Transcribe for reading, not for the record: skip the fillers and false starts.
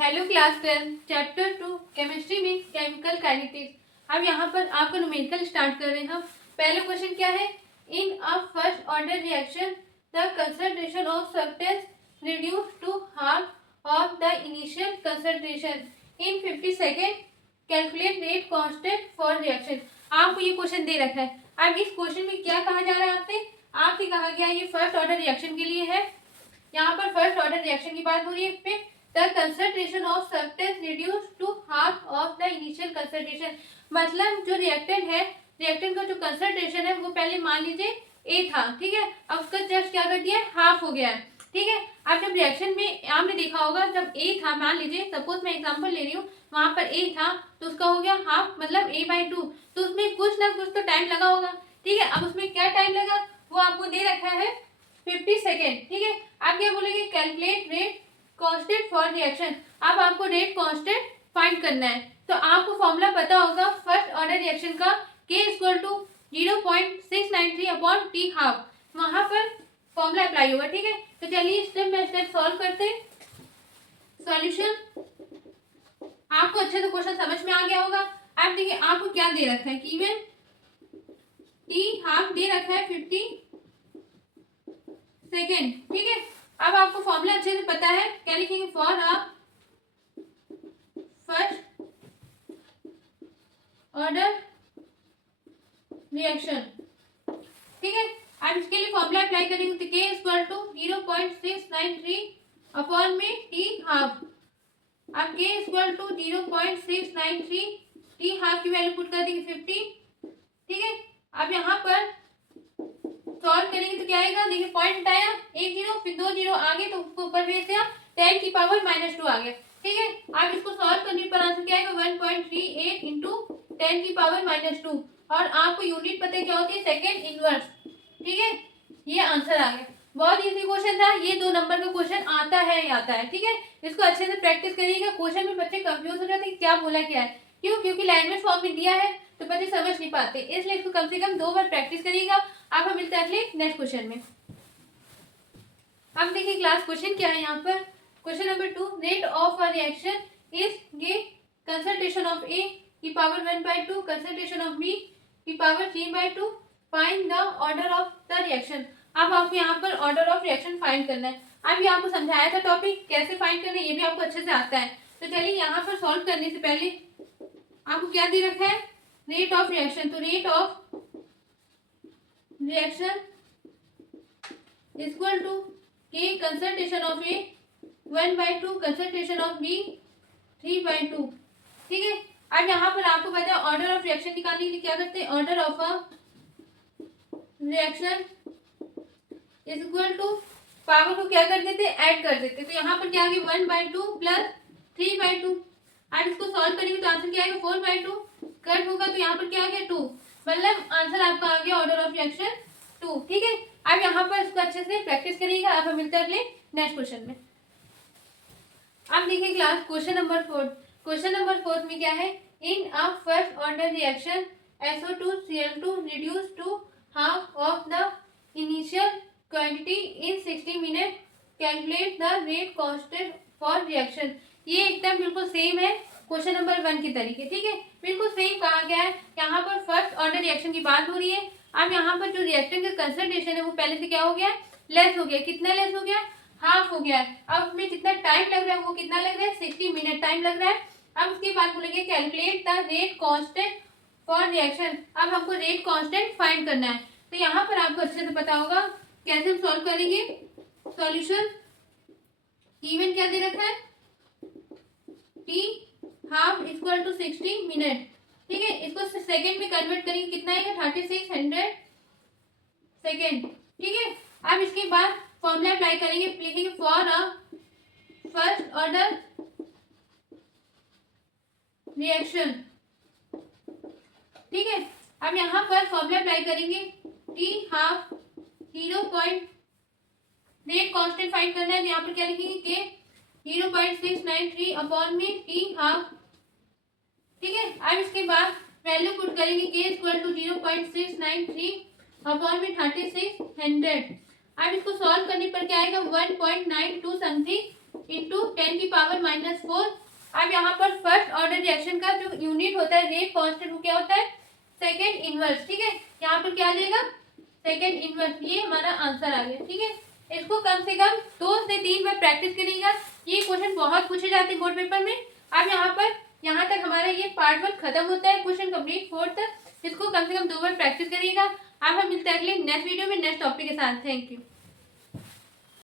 Hello class 10 chapter 2 chemistry में chemical kinetics. अब यहाँ पर आपको न्यूमेरिकल स्टार्ट कर रहे हैं हम। पहला क्वेश्चन क्या है, in a first order reaction the concentration of substance reduce to half of the initial concentration in 50 second, calculate rate constant for reaction. आपको ये क्वेश्चन दे रखा है। अब इस क्वेश्चन में क्या कहा जा रहा है आपसे कहा गया ये फर्स्ट ऑर्डर रिएक्शन के लिए है। यहाँ पर फर्स्ट ऑर्डर रिएक्शन की बात हो रही है। इस पे The concentration of substance reduced to half of the initial concentration, मतलब जो रिएक्टेंट है, रिएक्टेंट का जो कंसंट्रेशन है वो पहले मान लीजिए A था, ठीक है। अब उसका जस्ट क्या कर दिया, हाफ हो गया है, ठीक है। अब जब रिएक्शन में आपने देखा होगा जब A था, मान लीजिए सपोज मैं एग्जांपल ले रही हूँ, वहां पर A था तो उसका हो गया हाफ, मतलब A/2, तो उसमें कुछ ना कुछ तो टाइम लगा होगा, ठीक है। अब उसमें क्या टाइम लगा वो आपको दे रखा है 50 सेकेंड, ठीक है। आप क्या बोलेंगे, calculate rate constant for reaction. अब आपको रेट कांस्टेंट फाइंड करना है, तो आपको फॉर्मूला पता होगा फर्स्ट ऑर्डर रिएक्शन का, K = 0.693 अपॉन T हाफ, वहां पर फॉर्मूला अप्लाई होगा, ठीक है। तो चलिए स्टेप बाय स्टेप सॉल्व करते हैं। सॉल्यूशन, आपको अच्छे से क्वेश्चन समझ में आ गया होगा। अब देखिए आपको क्या दे रखा है, गिवन T हाफ दे रखा है 50 सेकेंड, ठीक है। अब आपको फॉर्मूला अच्छे से पता है, क्या लिखेंगे, for a first order reaction, ठीक है। अब इसके लिए फॉर्मूला अप्लाई करेंगे तो K = 0.693 अपॉन में T हाफ। अब K = 0.693 T हाफ की वैल्यू पुट कर देंगे 50, ठीक है। अब यहाँ पर सॉल्व करेंगे तो क्या आएगा, देखिए पॉइंट आया, एक जीरो फिर दो जीरो आगे तो उसको ऊपर भेज दिया, 10⁻⁻2 आ गया, ठीक है। आप इसको सॉल्व करने पर आंसर क्या आएगा, 1.38 इंटू 10⁻²। और आपको यूनिट पता क्या होती है, सेकेंड इनवर्स, ठीक है। ये आंसर आ गया। बहुत इजी क्वेश्चन था, ये 2 नंबर का क्वेश्चन आता है, ठीक है। इसको अच्छे से प्रैक्टिस करिएगा। क्वेश्चन में बच्चे कंफ्यूज हो जाते हैं क्या बोला क्या है, क्यों, क्योंकि लैंग्वेज फॉर्म में दिया है तो बच्चे समझ नहीं पाते, इसलिए इसको कम से कम 2 बार प्रैक्टिस करिएगा। आप हम मिलते हैं अगले नेक्स्ट क्वेश्चन में। अब देखिए क्लास क्वेश्चन क्या है यहाँ पर, question number 2, rate of a reaction is ये कंसंट्रेशन ऑफ A की पावर 1/2, कंसंट्रेशन ऑफ B की power 3/2, find the order of the reaction. अब आपको यहाँ पर ऑर्डर ऑफ रिएक्शन फाइंड करना है। अभी आपको समझाया था टॉपिक कैसे फाइंड करना है, ये भी आपको अच्छे से आता है। तो चलिए यहाँ पर सॉल्व करने से पहले आपको क्या दे रखा है, रेट ऑफ रिएक्शन। तो rate of reaction equal to K concentration of A 1/2, concentration of B 3/2, ठीक है। अब यहाँ पर आपको पता है ऑर्डर ऑफ रिएक्शन निकालने के लिए क्या करते हैं, order of a reaction equal to power को क्या कर देते हैं, ऐड कर देते हैं। तो यहाँ पर क्या आ गया, 1/2 प्लस 3/2। अब इसको सॉल्व करेंगे तो आंसर क्या आएगा, 4/2, कट होगा तो यहाँ पर क्या आ गया 2, मतलब आंसर आपका आ गया ऑर्डर ऑफ रिएक्शन 2, ठीक है। अब यहाँ पर इसको अच्छे से प्रैक्टिस करिएगा। अब हम मिलते हैं अगले नेक्स्ट क्वेश्चन में। अब देखिए class question number 4, question number 4 में क्या है, in a first order reaction SO2Cl2 reduce to half of the initial quantity in 60 minute, calculate the rate constant for reaction. ये एकदम बिल्कुल सेम है क्वेश्चन नंबर 1 की तरीके, ठीक है, बिल्कुल सेम कहा गया है। यहाँ पर फर्स्ट ऑर्डर रिएक्शन की बात हो रही है। अब यहाँ पर जो रिएक्टेंट का कंसंट्रेशन है वो पहले से क्या हो गया, लेस हो गया। कितना लेस हो गया, हाफ हो गया है। अब उसमें जितना टाइम लग रहा है वो कितना लग रहा है, 60 मिनट टाइम लग रहा है। अब उसके बाद बोलेंगे calculate the rate constant for reaction. अब हमको रेट कांस्टेंट फाइंड करना है। तो यहाँ पर आपको अच्छे से पता होगा कैसे हम सॉल्व करेंगे। सॉल्यूशन, गिवन क्या दे रखा है, T half equal to 60 minute, ठीक है। इसको सेकेंड में कन्वर्ट करेंगे, कितना आएगा, 3600 सेकेंड, ठीक है। अब इसके बाद फॉर्मूला अप्लाई करेंगे, लिखेंगे for a first order reaction, ठीक है। अब यहाँ पर फॉर्मूला अप्लाई करेंगे, T half 0. Rate constant find करना है, यहाँ पर क्या लिखेंगे, K 0.693 अपॉन में T हाफ, ठीक है। अब इसके बाद वैल्यू पुट करेंगे, K = 0.693 अपॉन में 3600। अब इसको सॉल्व करने पर क्या आएगा, 1.92 समथिंग इंटू 10⁻⁻4। अब यहाँ पर फर्स्ट ऑर्डर रिएक्शन का जो यूनिट होता है रेट कांस्टेंट, वो क्या होता है? Second inverse. ठीक है, यहाँ पर क्या आ जाएगा? Second inverse. ये हमारा आंसर आ गया। ठीक है, इसको कम से कम 2 से 3 बार प्रैक्टिस करिएगा। ये क्वेश्चन बहुत पूछे जाते हैं बोर्ड पेपर में। अब यहाँ तक हमारा ये पार्ट 1 खत्म होता है, क्वेश्चन कंप्लीट 4 तक। इसको कम से कम 2 बार प्रैक्टिस करिएगा। अब हम मिलते हैं अगले नेक्स्ट वीडियो में नेक्स्ट टॉपिक के साथ। Thank you.